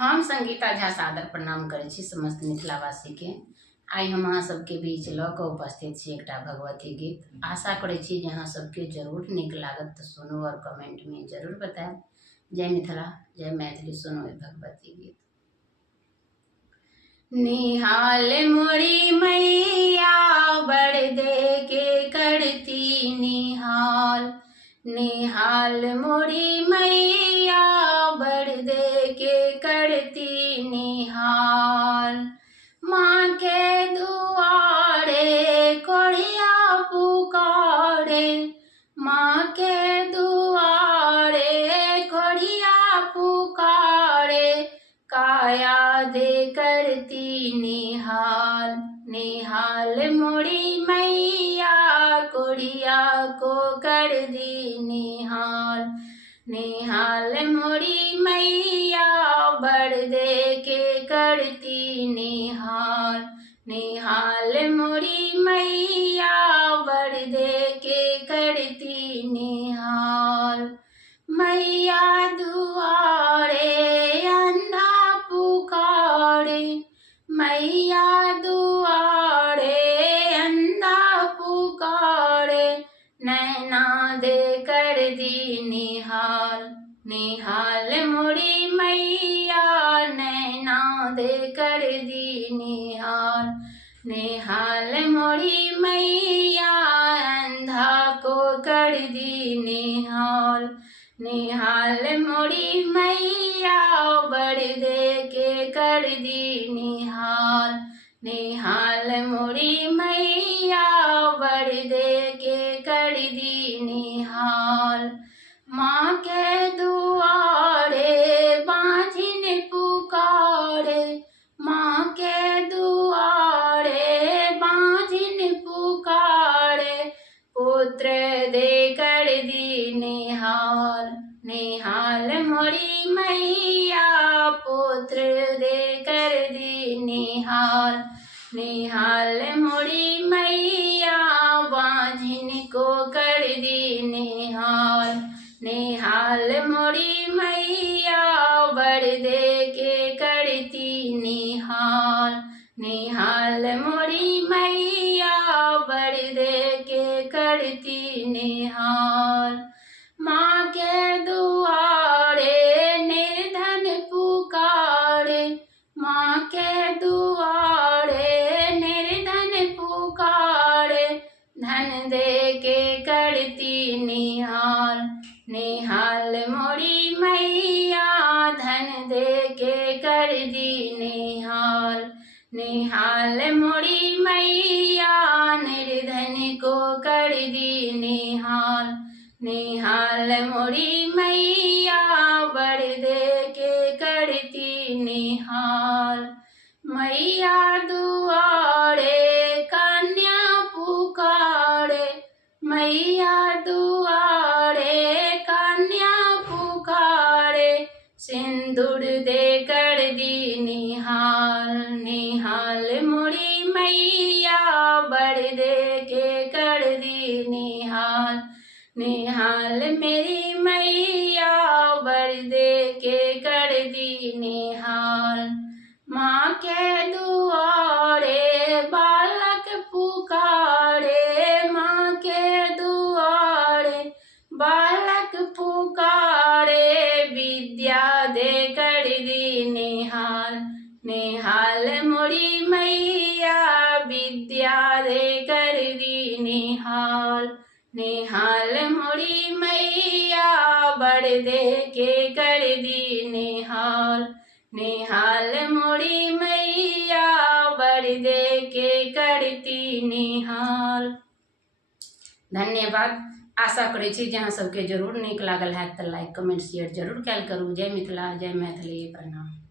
हम संगीता झा सादर प्रणाम करै छी समस्त मिथिलावासी के। आई हम अहाँ सबके बीच लऽ कऽ उपस्थित छी एकटा भगवती गीत। आशा करै छी जे अहाँ सबके जरूर नीक लागत तऽ सुनू और कमेंट में जरूर बताएब। जय मिथिला जय मैथिली। सुनो ई भगवती गीत। निहाल मोरी मैया बड़ दे के करती निहाल। निहाल मोरी मैया बड़ दे के करती निहाल। माँ के दुआरे कोढ़िया पुकारे। माँ के दुआरे कोढ़िया पुकारे। काया दे करती निहाल। निहाल मोरी मैया कोढ़िया को कर दी निहाल। निहाल मोरी मैया बड़ दे के करती निहाल। निहाल मोरी मैया बड़ दे के करती निहाल। मैया दुआरे अंधा पुकारे। मैया दुआरे अंधा पुकारे। नैना दे कर दी निहाल। निहाल मोरी मैया नैना दे कर दी निहाल। निहाल मोरी मैया अंधा को कर दी निहाल। निहाल मोरी मैया बड़ दे के कर दी निहाल। निहाल मोरी मैया बड़ दे के कर दी निहाल। माँ के दुआरे बाँझिन पुकारे। माँ के दुआरे बाँझिन पुकारे। पुत्र दे कर दी निहाल। निहाल मोरी मैया पुत्र दे कर दी निहाल। निहाल मोरी मैया बाँझिन को कर दी निहाल। निहाल मोरी मैया बड़ दे के करती निहाल। निहाल मोरी मैया बड़ दे के करती निहाल। माँ के दुआरे निर्धन पुकारे। माँ के दुआरे निर्धन पुकारे। धन दे के करती निहाल। निहाल मोरी मैया धन दे के कर दी निहाल। निहाल मोरी मैया निर्धन को कर दी निहाल। निहाल मोरी मैया बड़ दे के करती निहाल। मैया दुआरे कन्या पुकारे। मैया दुआरे कन्या पुकारे। सिंदूर दे कर दी निहाल। निहाल मोरी मैया बड़ दे के कर दी निहाल। निहाल मेरी मैया बड़ दे के कर दी निहाल। माँ के दुआरे बालक पुकारे। माँ के दुआरे बालक पुकारे। विद्या दे कर दी निहाल। निहाल मोरी मैया विद्या दे कर दी निहाल। निहाल मोरी मैया बड़ दे के कर दी निहाल। निहाल मोरी मैया बड़ दे के करती निहाल। धन्यवाद। आशा करै छी जे अहाँ सबके जरूर नीक लागल हैत तऽ लाइक कमेंट शेयर जरूर कैल करू। जय मिथिला जय मैथिली। प्रणाम।